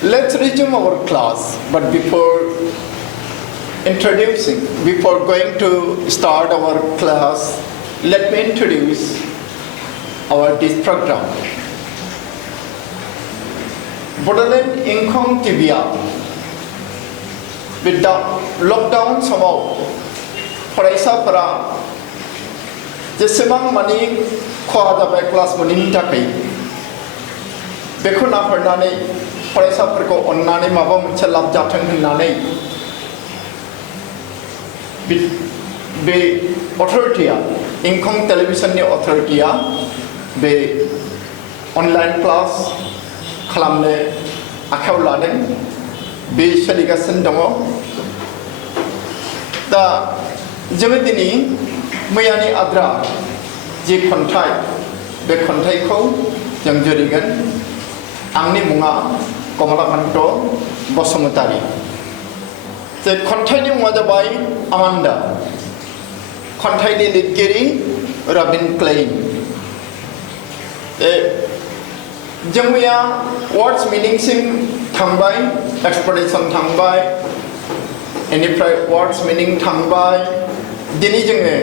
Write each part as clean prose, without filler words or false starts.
Let's resume our class, but before going to start our class, let me introduce this program. Bodoland Income Tibia. With the lockdown somehow, फरायसाफोरा जेसेबां मानि खहा जाबाय class मोनैनि थाखाय बेखौ नाहरनानै फरायसाफोरखौ अननानै माबा मोनसे लाब जाथों होननानै बे अथरिटिया इंखं टेलिभिजननि अथरिटिया बे अनलाइन क्लास खालामनो आखायाव लादों बे सोलिगासिनो दङ दा जोङो दिनै मैयानि आद्रा जि खन्थाइ बे खन्थाइखौ जों जुरिगोन आंनि मुङा कमलाकान्त बसुमतारी जे खन्थाइनि मुङा जाबाय आमान्दा खन्थाइनि लिरगिरि रबिन क्लेइन जों मैया वर्ड्स मिनिंसिम थांबाय एक्सप्लेनेसन थांबाय बेनिफ्राय वर्ड्स मिनिं थांबाय दिनै जोङो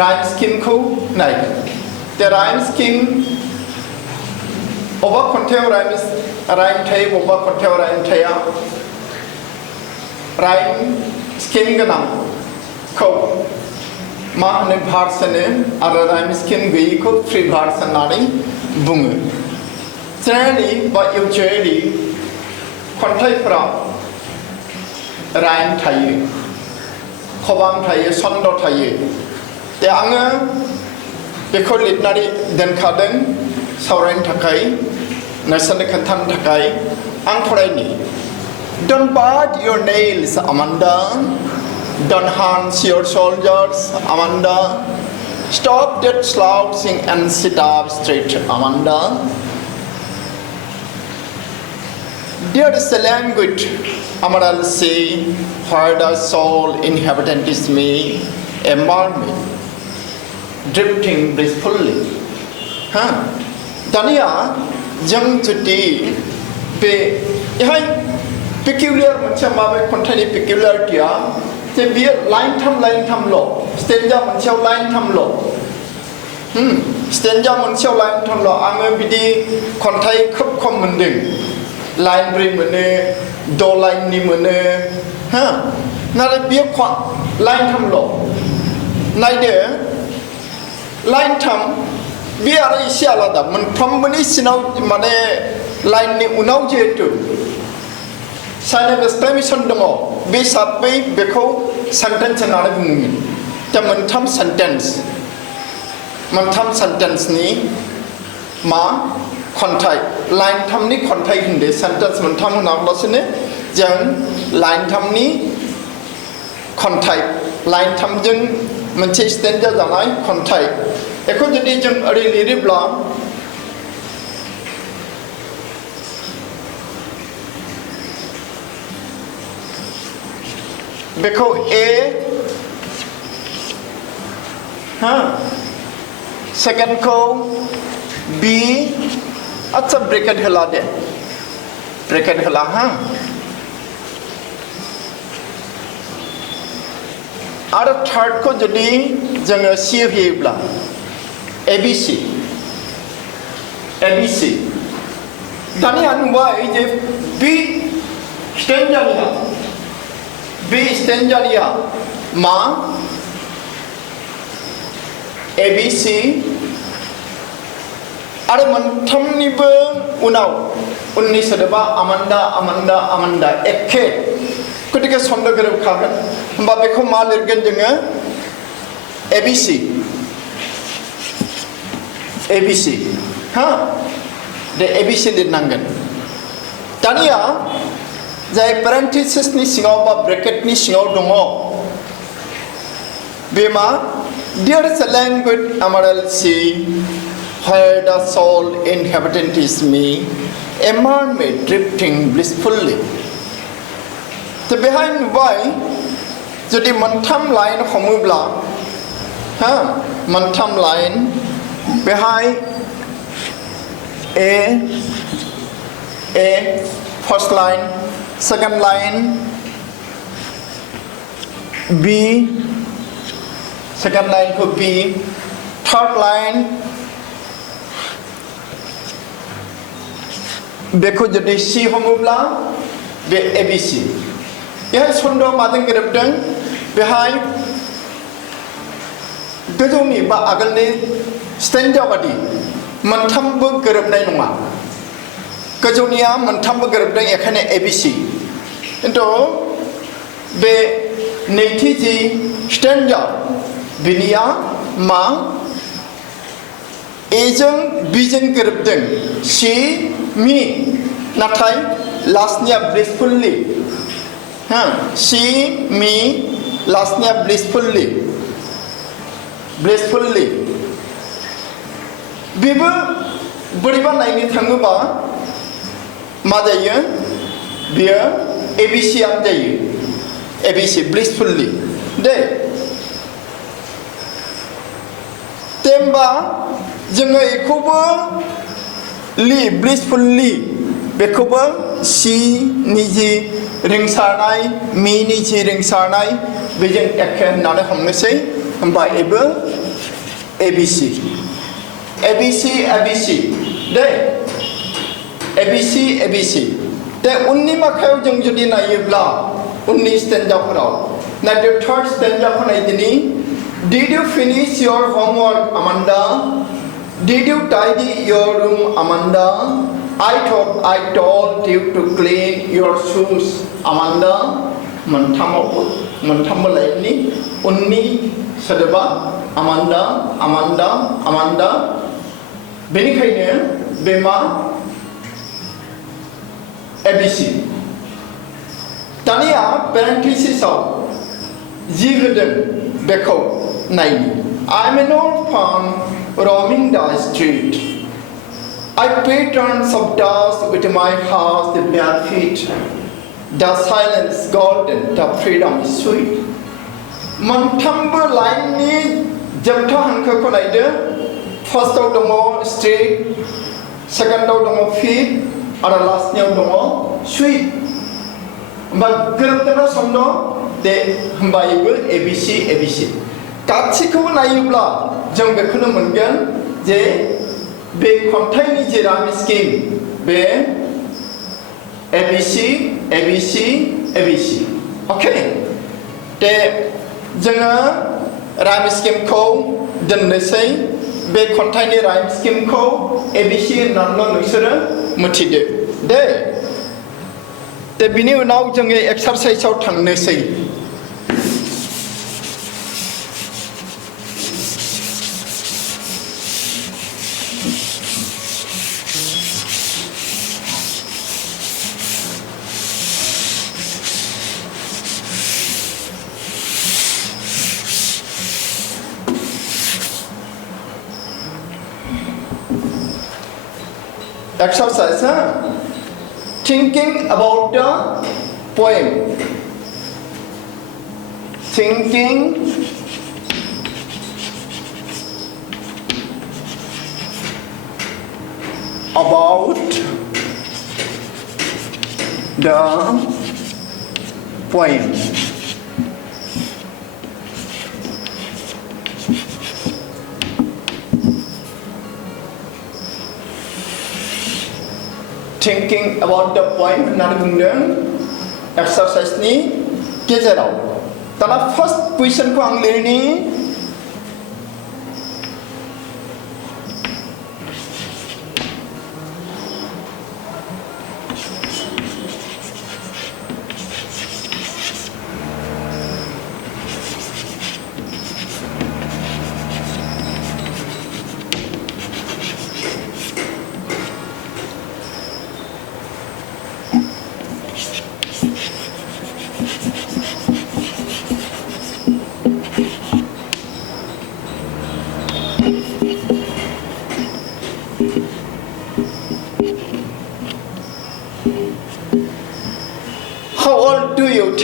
राइम स्किमखौ नायगोन दा राइम स्किम बबेबा खन्थाइयाव राइम थायो बबेबा खन्थाइयाव राइम थाया राइम स्किम गोनांखौ मा होनो भार्स होनो आरो राइम स्किम गैयैखौ फ्रि भार्स होननानै बुङो जेनेरेलि बा इउजुवेलि खन्थाइफोरा राइम थायो खबाम थायो सन्द थायो दा आङो बेखौ लिरनानै दोनखादों सावरायनो थाखाय नोंसोरनो खोन्थानो थाखाय आं फरायनि Don't bite your nails, Amanda. Don't harm your soldiers, Amanda. Stop that slouching and sit up straight, Amanda. There is a language, Amaral say, where the soul inhabitant is me, a mermaid, drifting blissfully. Dania, young today, be peculiar मोनसे माबे खन्थाइनि peculiarityया जे बियो line थामल' stanza मोनसेयाव line थामल' stanza मोनसेयाव line थामल' आङो बिदि खन्थाइ खोब खम मोनदों लाइन 4 मोनो 6 लाइननि मोनो नाथाय बियो लाइन थामल' नायदो लाइन थाम बे आरो एसे आलादा मोनफ्रोमबोनि सिनाव माने लाइननि उनाव जिहेतु साइन अफ एक्सक्लेमेशन दङ बे हिसाबै बेखौ सेन्टेन्स होननानै बुङोमोन दा मोनथाम सेन्टेन्सनि मा खन्थाइ लाइन 3नि खन्थाइ होनदो सेन्टेन्स मोनथाम होनाब्लासोनो जों लाइन 3नि खन्थाइ लाइन 3जों मोनसे स्टेन्जा जानाय खन्थाइ बेखौ जुदि जों ओरै लिरोब्ला बेखौ ए सेकेन्डखौ बी अच्छा ब्रेकेट होला दे ब्रेकेट होला आरो थार्डखौ जुदि जोङो सी होयोब्ला एबीसी दानिया नुबाय जे बी स्टेन्जानिया मा एबीसी आरो मोनथामनिबो उननि सोदोबा आमान्दा एखे गतिके सन्द गोरोबखागोन होमबा बेखौ मा लिरगोन जोङो एबीसी दे एबीसी लिरनांगोन दानिया जाय पेरेन्थेसिसनि सिङाव बा ब्रेकेटनि सिङाव दङ बे मा There is a language MRLC where the soul inhabitant is me, a mermaid drifting blissfully. So behind why যদি मोनथाम लाइन हमोब्ला मोनथाम लाइन बेहाय ए first line, second line, B, second line ko B, third line, beko jadi C homobla, be ABC. Ya sondo madeng gerabdeng, behind goजौनि बा आगोलनि स्टेन्डआ बादि मोनथामबो गोरोबनाय नङा गोजौनिया मोनथामबो गोरोबदों एखायनो एबिसि किन्तु बे नैथि जि स्टेन्डआ बिनिया मा एजों बिजों गोरोबदों सि मि नाथाय लास्टनिया ब्लिसफुललि सि मि लास्टनिया ब्लिसफुललि बेबो बोरैबा नायनो थाङोबा मा जायो बियो एबिसि आनो जायो एबिसि ब्लिसफुललि दे होमबा जोङो एखौबो ब्लिसफुललि बेखौबो सि नि जि रिंसारनाय मि नि जि रिंसारनाय बेजों एखे होननानै हमनोसै होमबा एबो एबिसि एबिसि एबिसि दे एबिसि एबिसि दे उननि माखायाव जों जुदि नायोब्ला उननि स्टेन्जाफोराव नायदो third स्टेन्जाखौ नायदिनि Did you finish your homework, Amanda? Did you tidy your room, Amanda? I told you to clean your shoes, Amanda. मोनथामबो लाइननि उननि सोदोबा Amanda, Amanda, Amanda. बेनिखायनो बे मा ABC. दानिया पेरेन्थेसिसआव जि होदों बेखौ नायनि I'm an orphan roaming the street. I pay turns of dust with my house, the bare feet. The silence golden, the freedom is sweet. मोनथामबो लाइननि जोबथा हांखोखौ नायदो फार्स्टआव दङ street, सेकेन्डआव दङ feet आरो लास्टनियाव दङ sweet. होमबा गोरोबदोंना सन्द दे होमबा इबो एबिसि एबिसि गासैखौबो नायोब्ला जों बेखौनो मोनगोन जे बे खन्थाइनि जे राम स्किम बे एबिसि एबिसि एबिसि अके दे जोङो राम स्किमखौ दोननोसै बे खन्थाइनि राम स्किमखौ एबिसि होननानैल' नोंसोरो मिथिदो दे दे बिनि उनाव जोङो एक्सारसाइजआव थांनोसै exercise thinking about the poem thinking about the poem thinking about the poem होननानै बुंदों एक्सारसाइजनि गेजेराव दाना फर्स्ट कुइसनखौ आं लिरनि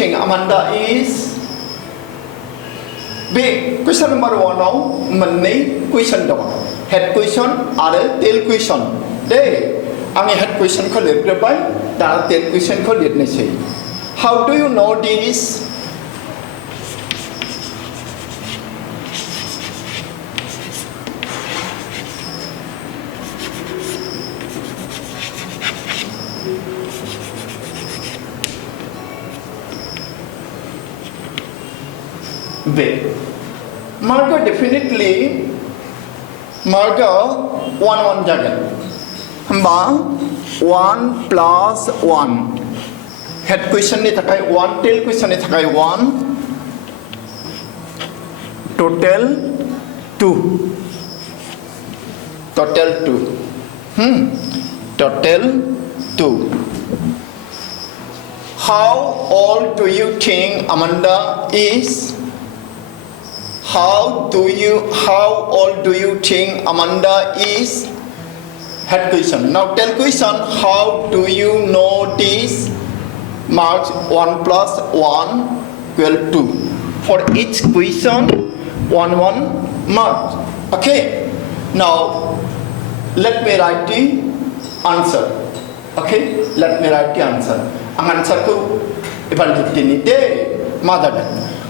think Amanda is बे क्वेश्चन नम्बर 1 आव मोननै क्वेश्चन दं हेड क्वेश्चन आरो टेल क्वेश्चन दे आंनि हेड क्वेश्चनखौ लिरग्रोबाय दाना 10 कुइसनखौ लिरनोसै How do you know this? Wait. Margo definitely Margo 1 jagan. Hamba 1 plus 1. Head question ni thakai 1, tail question ni thakai 1. Total 2. Total 2. Total 2. How old do you think Amanda is? How old do you think Amanda is? Head question. Now tail question. How do you know this? Marks 1 plus 1 equal 2. For each question, 1 mark. Okay. Now let me write the answer. Okay. Let me write the answer. Ang answer ko evaluate ni de mother.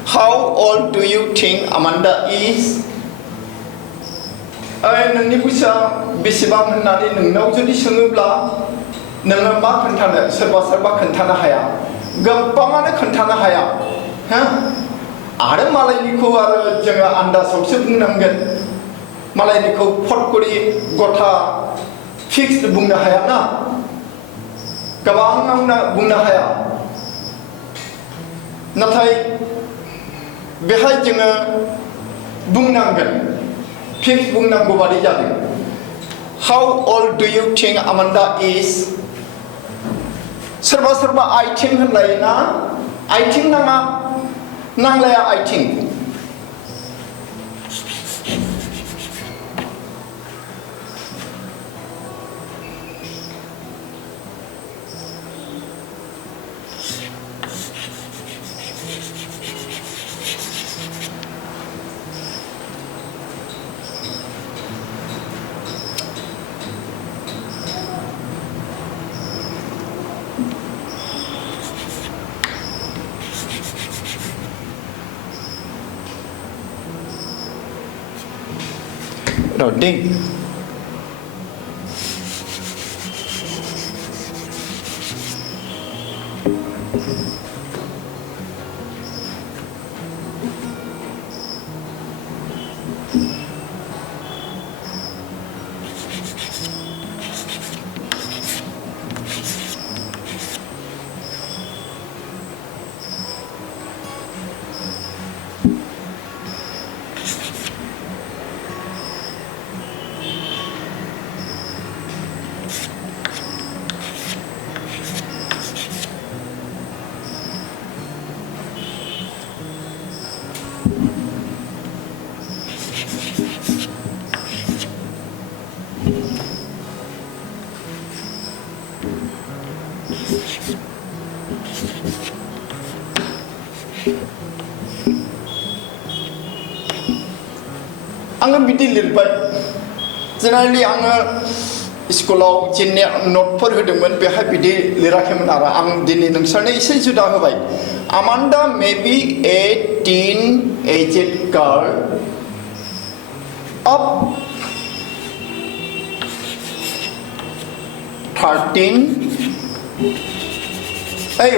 How old do you think Amanda is? नोंनि बैसोआ बेसेबां होननानै नोंनाव जुदि सोङोब्ला नोङो मा खोन्थानो सोरबा खोन्थानो हाया गोबाङानो खोन्थानो हाया हो आरो मालायनिखौ आरो जोङो आन्दासावसो बुंनांगोन मालायनिखौ फटकरि गथा फिक्स बुंनो हाया ना गोबाङावनो बुंनो हाया नाथाय बेहाय जोङो बुंनांगोन फिक्स बुंनांगौ बादि जादों How old do you think Amanda is? सोरबा आइथिं होनलायोना आइथिं नाङा नांलाया आइथिं Ding. आङो बिदि लिरबाय जेनेरेलि आङो स्कुलाव जिन्ने नटफोर होदोंमोन बेहाय बिदि लिराखैमोन आरो आं दिनै नोंसोरनो एसे जुदा होबाय Amanda may be a teen-aged girl of 13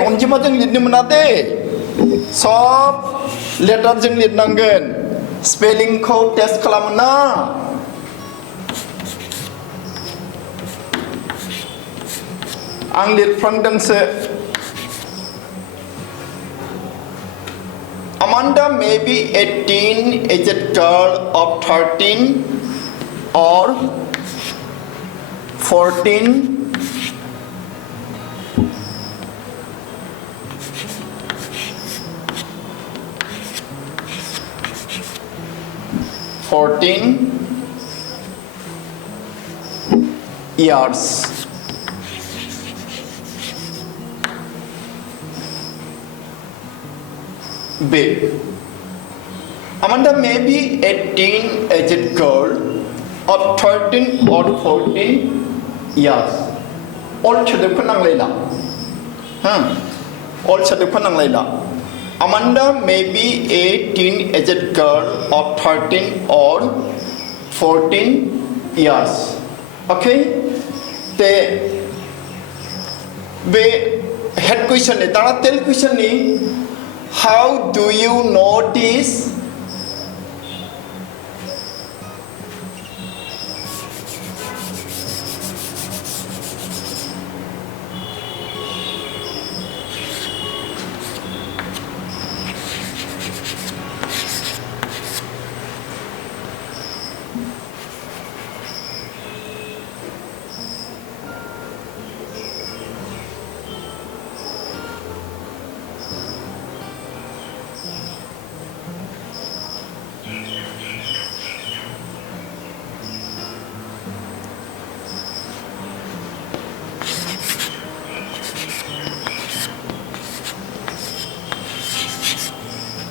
अनजिमाजों लिरनो मोना दे सब लेटारजों लिरनांगोन स्पेलिंखौ टेस्ट खालामो ना आं लिरफ्लांदोंसो Amanda may be a teen-aged girl of 13 or 14 years. B. Amanda may be a teen-aged girl of 13 or 14 years. all chaduk nang leila. All chaduk nang leila. Amanda may be a teenage girl of 13 or 14 years. Okay? The head question ni, tara tel question ni, how do you know this?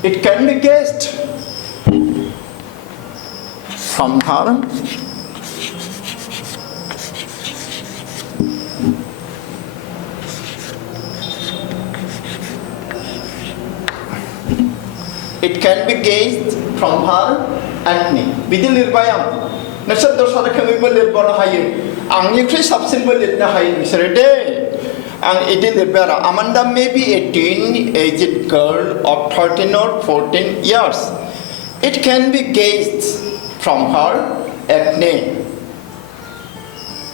It can be guessed from her. It can be guessed from her acne. Bidil lirbayam. Nasab dosa rakami lirbana hayin. Angnikri sabsin lirna hayin misrede. And it is better. Amanda may be a teenage girl of 13 or 14 years. It can be guessed from her acne.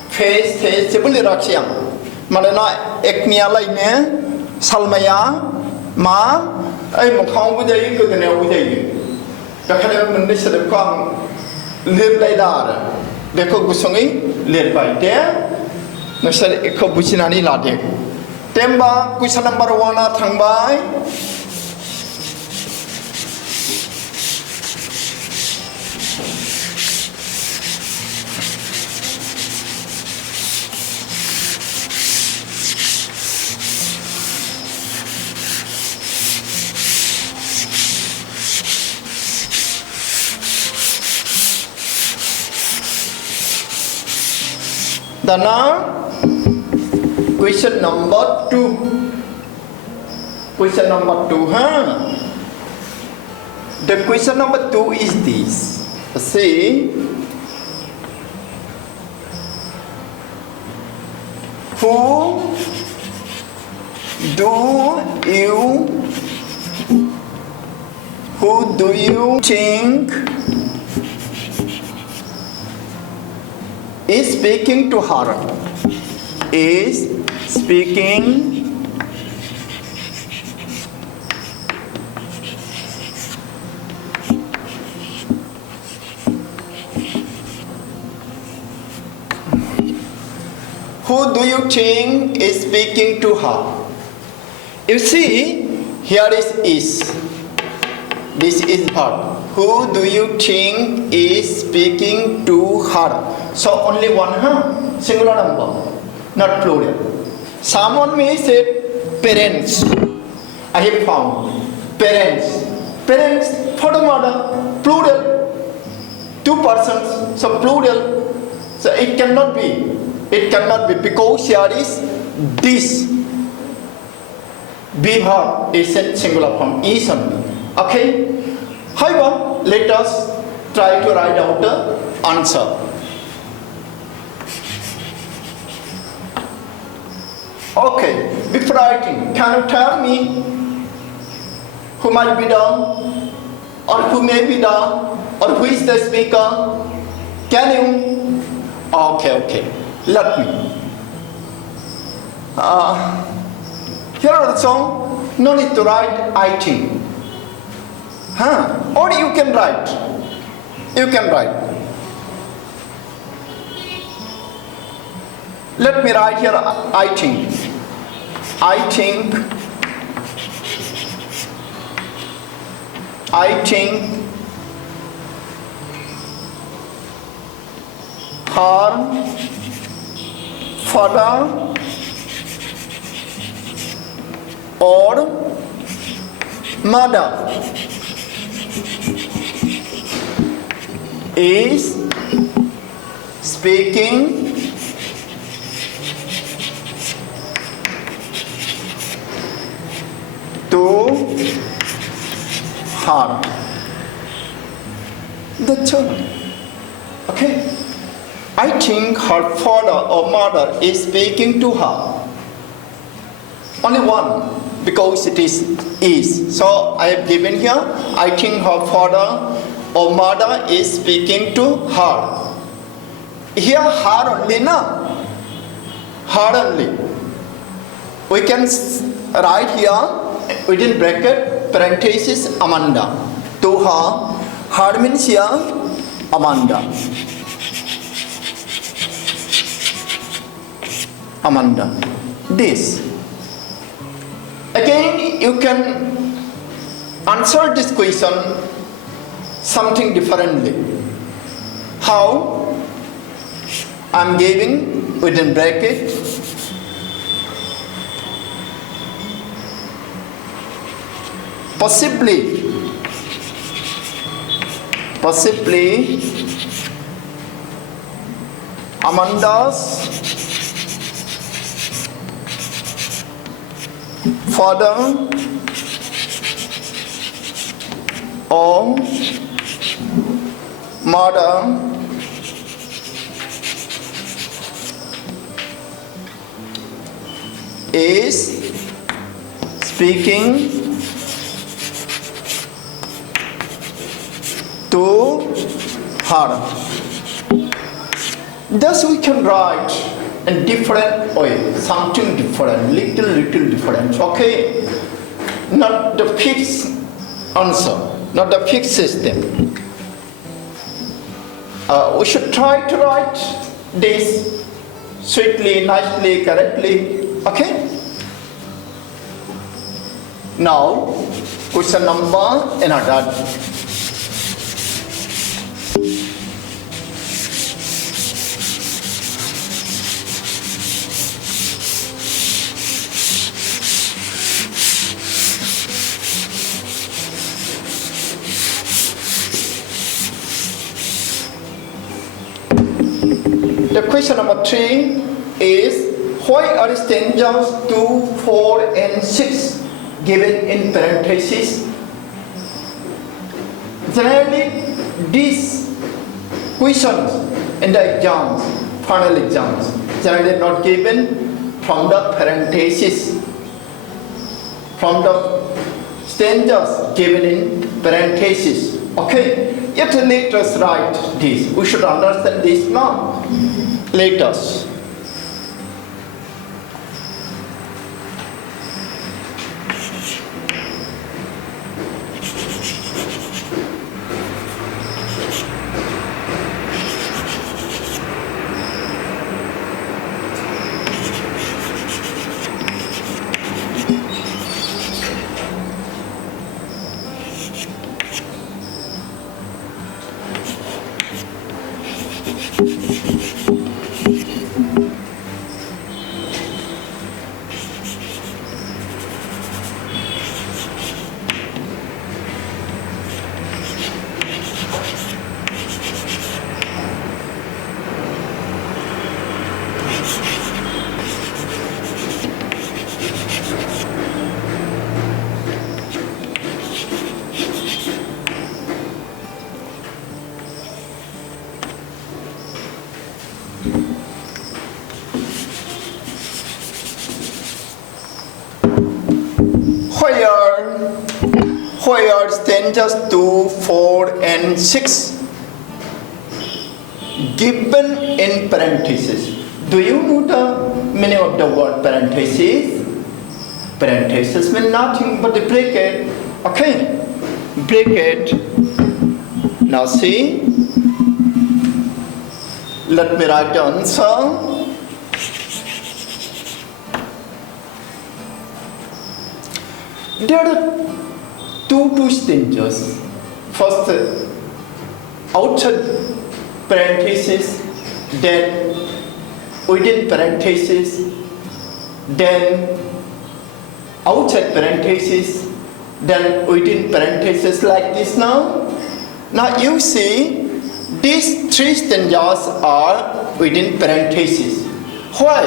Face sebuli raksiyam. Malena acne alayne salmaya ma ay mukhang bujayi kudne bujayi. Takale mende sedekang lirlaydar. Dekho gusungi lirpaite. Nasal ekho bucinani lade. Temba question number 1 thangbai. Dana question number 2. Question number 2, The question number 2 is this. See, who do you think is speaking to her? Is speaking who do you think is speaking to her? You see, here is this is verb. Who do you think is speaking to her? So only one, singular number, not plural. Someone may say parents. I have found parents. Parents for the mother, plural. 2 persons, so plural. So it cannot be. It cannot be because here is this. Be verb is in singular form. Is only. Okay. However, let us try to write out the answer. Okay, before writing, can you tell me who might be done, or who may be done, or who is the speaker? Can you? Okay, let me. Here are the song. No need to write I think. Or you can write. Let me write here I think. Her father or mother is speaking hard. That's all. Okay. I think her father or mother is speaking to her. Only one, because it is. So I have given here, I think her father or mother is speaking to her. Here, her only, no? Her only. We can write here, within bracket, parenthesis, Amanda. To her, her means here, Amanda. Amanda. This. Again, you can answer this question something differently. How? I am giving within bracket possibly Amanda's father or mother is speaking to her. Thus we can write in different way, something different, little different. Okay, not the fixed answer, not the fixed system. We should try to write this sweetly, nicely, correctly. Okay. Now, question number another. The question number 3 is, why are stanzas 2, 4 and 6 given in parentheses? Generally, these questions in the exams, final exams, generally not given from the parentheses, from the stanzas given in parentheses. Okay, yet let us write this. We should understand this now. Let us. Where stanzas 2, 4 and 6 given in parentheses. Do you know the meaning of the word parentheses? Parentheses mean nothing but the bracket. Okay, bracket. Now see, let me write the answer. There are two stanzas. First, outside parentheses, then within parentheses, then outside parentheses, then within parentheses, like this now. Now you see, these 3 stanzas are within parentheses. Why?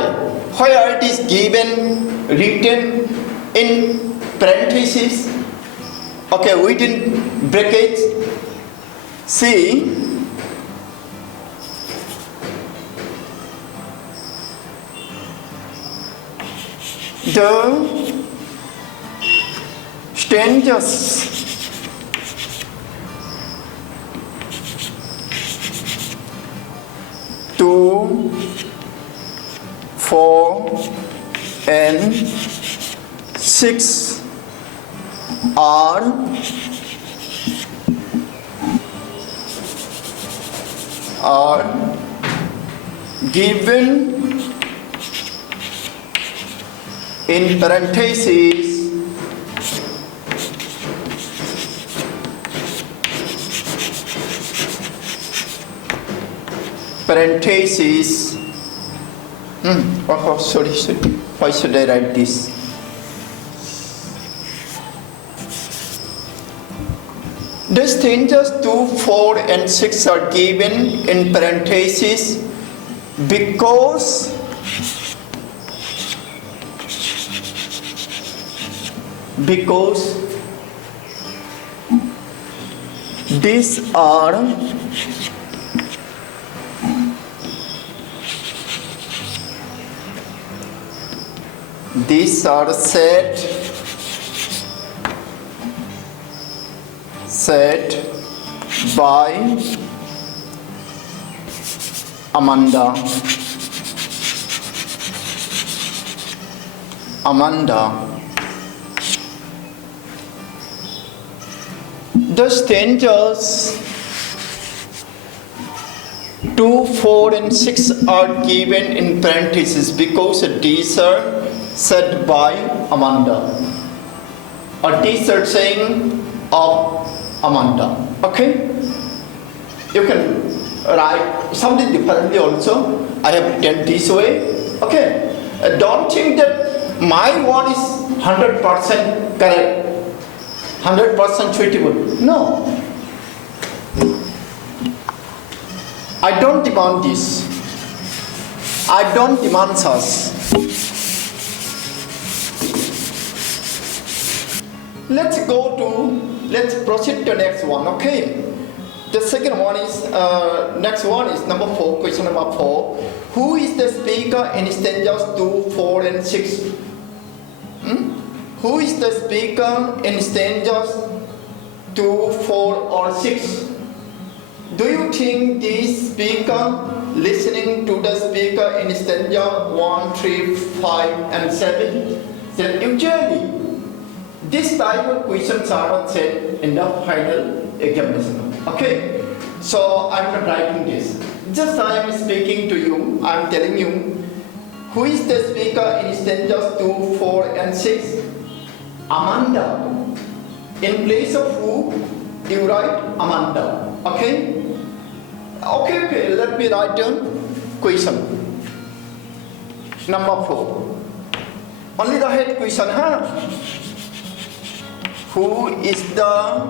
Why are these given, written in parentheses? Okay, within brackets, see, the stanzas 2, 4, and 6 are given in parentheses sorry, why should I write this? The stanzas 2, 4 and 6 are given in parentheses because these are set by Amanda. The stanzas 2, 4 and 6 are given in parentheses because these are said by Amanda, or these are saying of Amanda. Okay, you can write something differently also. I have written this way. Okay, don't think that my one is 100% correct, 100% suitable. No, I don't demand this. I don't demand such. Let's proceed to next one. Okay, the second one is next one is number 4, question number 4. Who is the speaker in stanzas 2, 4 and 6? Who is the speaker in stanzas 2, 4 or 6? Do you think this speaker listening to the speaker in stanza 1, 3, 5 and 7? Then usually this type of questions are not said in the final examination. Okay, so I'm not writing this. Just I am speaking to you. I'm telling you who is the speaker in stanzas 2, 4 and 6? Amanda. In place of who, you write Amanda. Okay? Okay, let me write down question. Number 4. Only the head question, huh? Who is the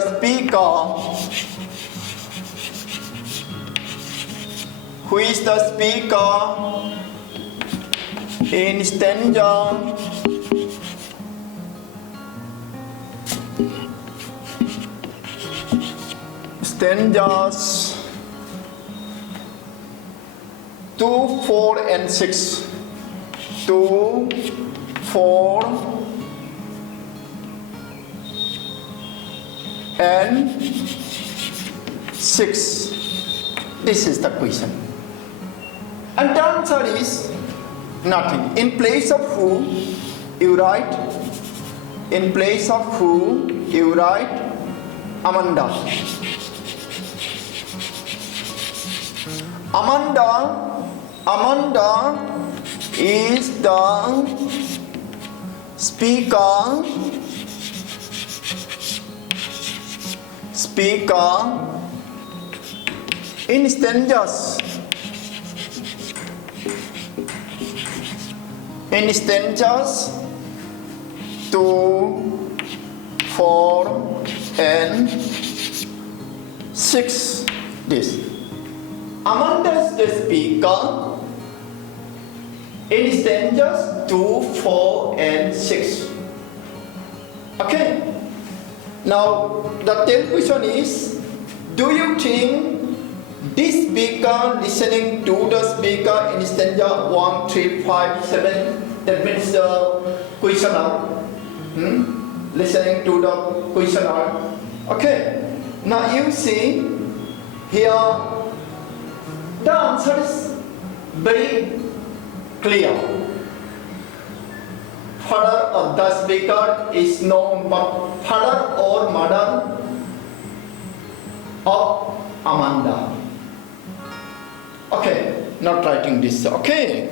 speaker? Who is the speaker in stanzas 2, 4 and 6? 2, 4 and 6. This is the question. And the answer is nothing. In place of who, you write Amanda. Amanda is the speaker in stanzas 2, 4 and 6. This Amanda is the speaker in stanzas 2, 4 and 6. Okay. Now the 10th question is, do you think this speaker listening to the speaker in stanza 1, 3, 5, 7, that means the questioner, listening to the questioner. Okay. Now you see here the answer is very clear. Father of the speaker is no father or mother of Amanda. Okay, not writing this. Okay.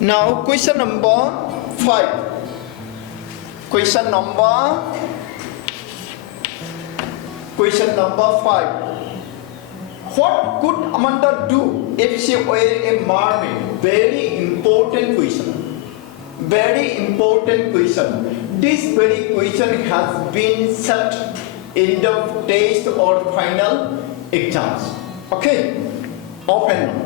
Now question number 5. Question number 5. What could Amanda do if she were a mermaid? Very important question. Very important question. This very question has been set in the test or final exams. Okay? Open.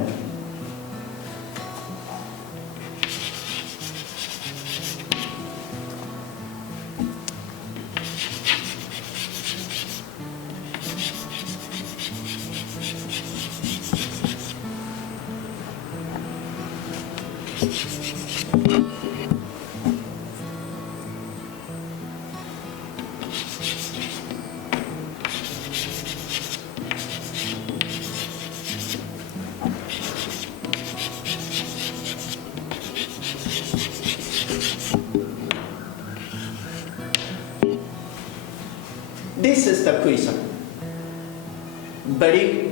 This is the question. Very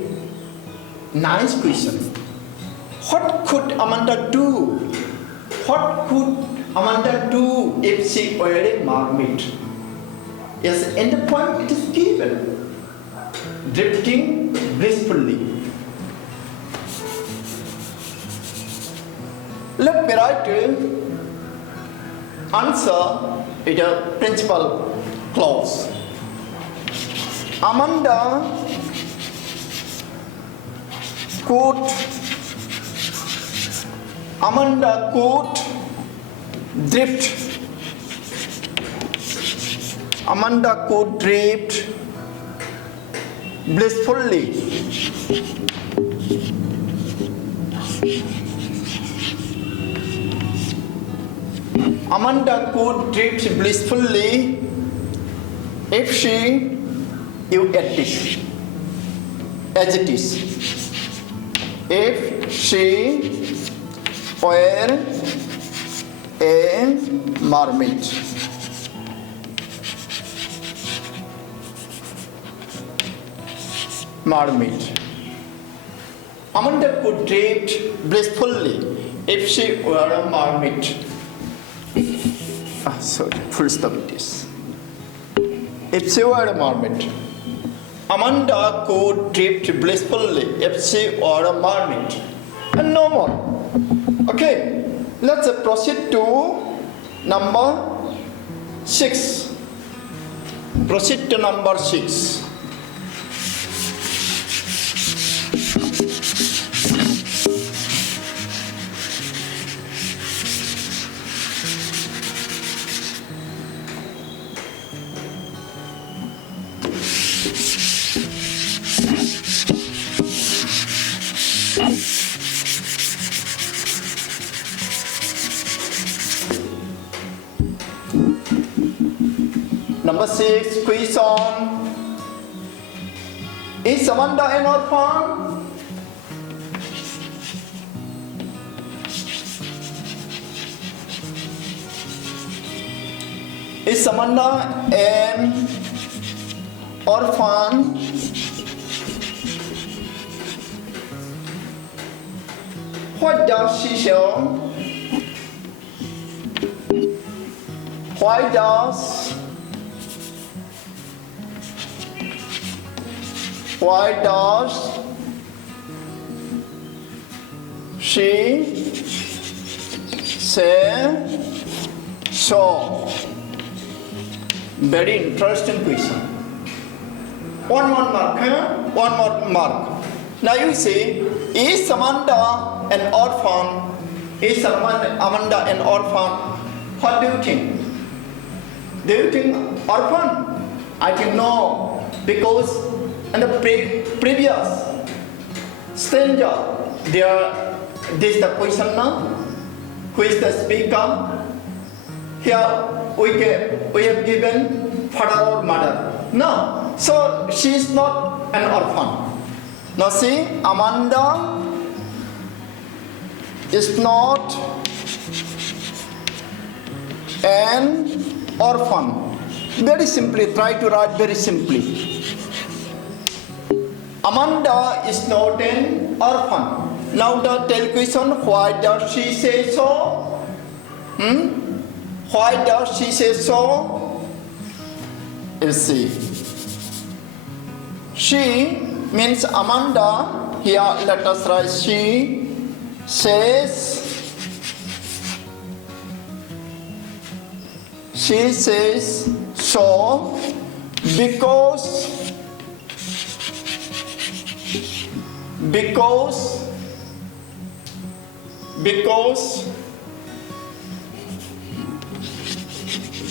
nice question. What could Amanda do? What could Amanda do if she were a mermaid? Yes, in the poem it is given. Drifting blissfully. Let me write answer in a principal clause. Amanda could drift. Amanda could drift blissfully. Amanda could drift blissfully if she used it as it is. If she were a mermaid. Amanda could drift blissfully if she were a mermaid. Full stop it is. If she were a mermaid. Amanda could drift blissfully if she were a mermaid. And no more. Okay, let's proceed to number 6. Proceed to number 6. Number 6, question. Is Amanda an orphan? Is Amanda an orphan? What does she show? Why does she say So, very interesting question. One more mark, huh? One more mark. Now you see, is Amanda an orphan? Is Amanda an orphan? What do you think? Do you think orphan? I think no, because in the previous stranger, this is the question now. Who is the speaker? Here we have given father or mother. No, so she is not an orphan. Now see, Amanda is not an orphan. Very simply, try to write very simply. Amanda is not an orphan. Now the tell question, why does she say so? Why does she say so? You see. She means Amanda. Here let us write she says. She says so because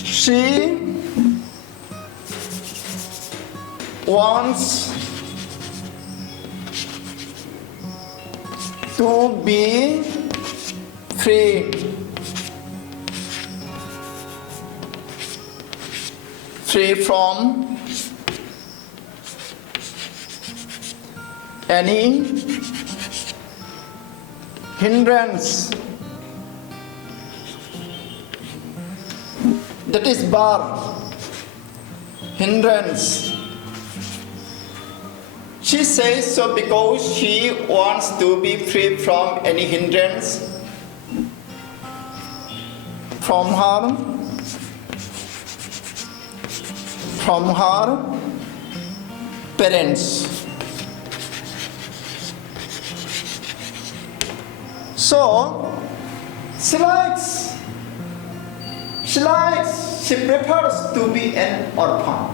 she wants to be free from any hindrance. That is bar. Hindrance. She says so because she wants to be free from any hindrance from her parents. So she prefers to be an orphan.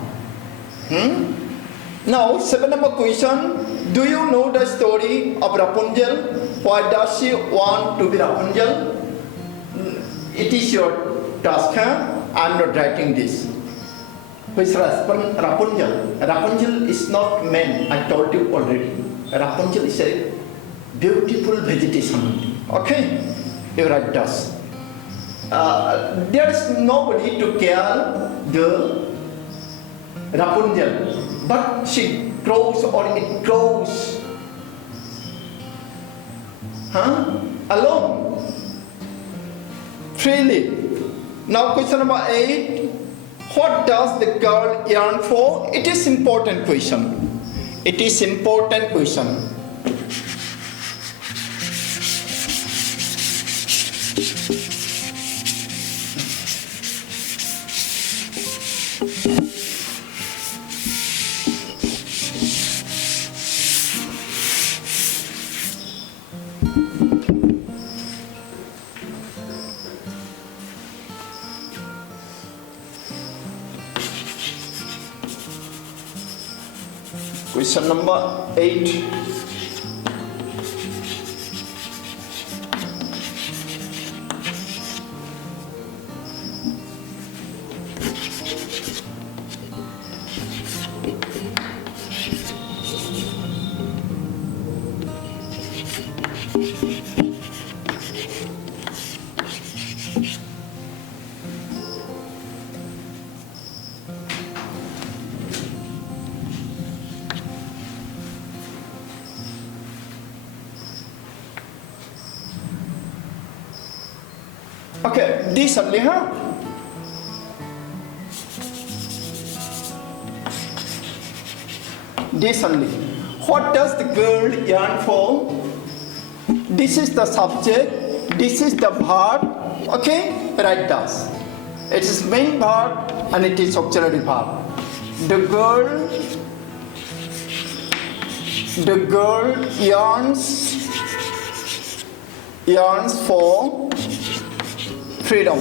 Now, 7 number question. Do you know the story of Rapunzel? Why does she want to be Rapunzel? It is your task, huh? I am not writing this. Which Rapunzel? Rapunzel is not man, I told you already. Rapunzel is a beautiful vegetation. Okay? You write this. There is nobody to care the Rapunzel, but she grows or it grows alone, freely. Now question number 8. What does the girl yearn for? It is important question. It is important question. Question number 8. Okay, this only, huh? This only. What does the girl yearn for? This is the subject, this is the verb, okay? Write down. It is main verb and it is auxiliary verb. The girl yearns for freedom.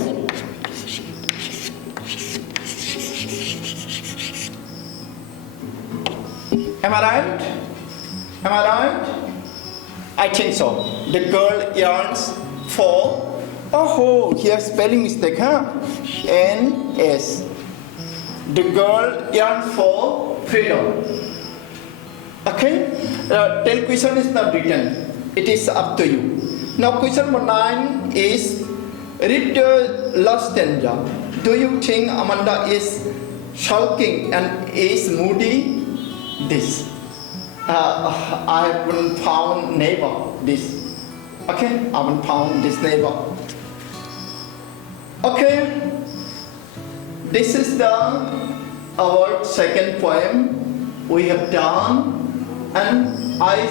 Am I right? Am I right? I think so. The girl yearns for. Oh, here spelling mistake, huh? N-S. The girl yearns for freedom. Okay? Till question is not written. It is up to you. Now question number 9 is read the last stanza. Do you think Amanda is sulking and is moody? This. I haven't found neighbor. This. Okay? I haven't found this neighbor. Okay? This is our second poem we have done, and I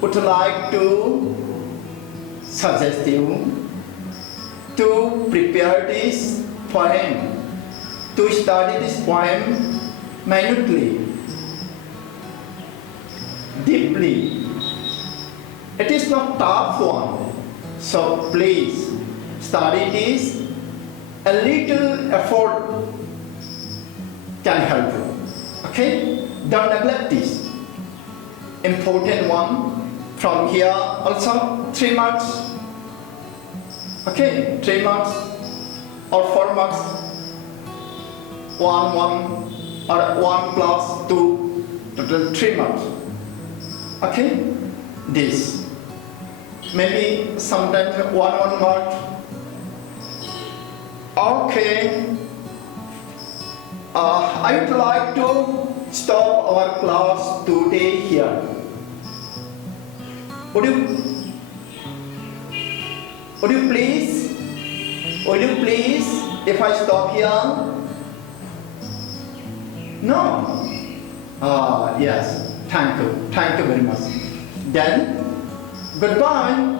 would like to suggest you to prepare this poem, to study this poem minutely, deeply. It is not tough one, so please study this. A little effort can help you. Okay? Don't neglect this. Important one. From here also 3 marks. Okay? 3 marks or 4 marks. 1 or 1 plus 2, total 3 marks. Okay? This. Maybe sometimes 1 mark. Okay, I would like to stop our class today here. Would you please, if I stop here? No? Yes, thank you very much. Then, goodbye.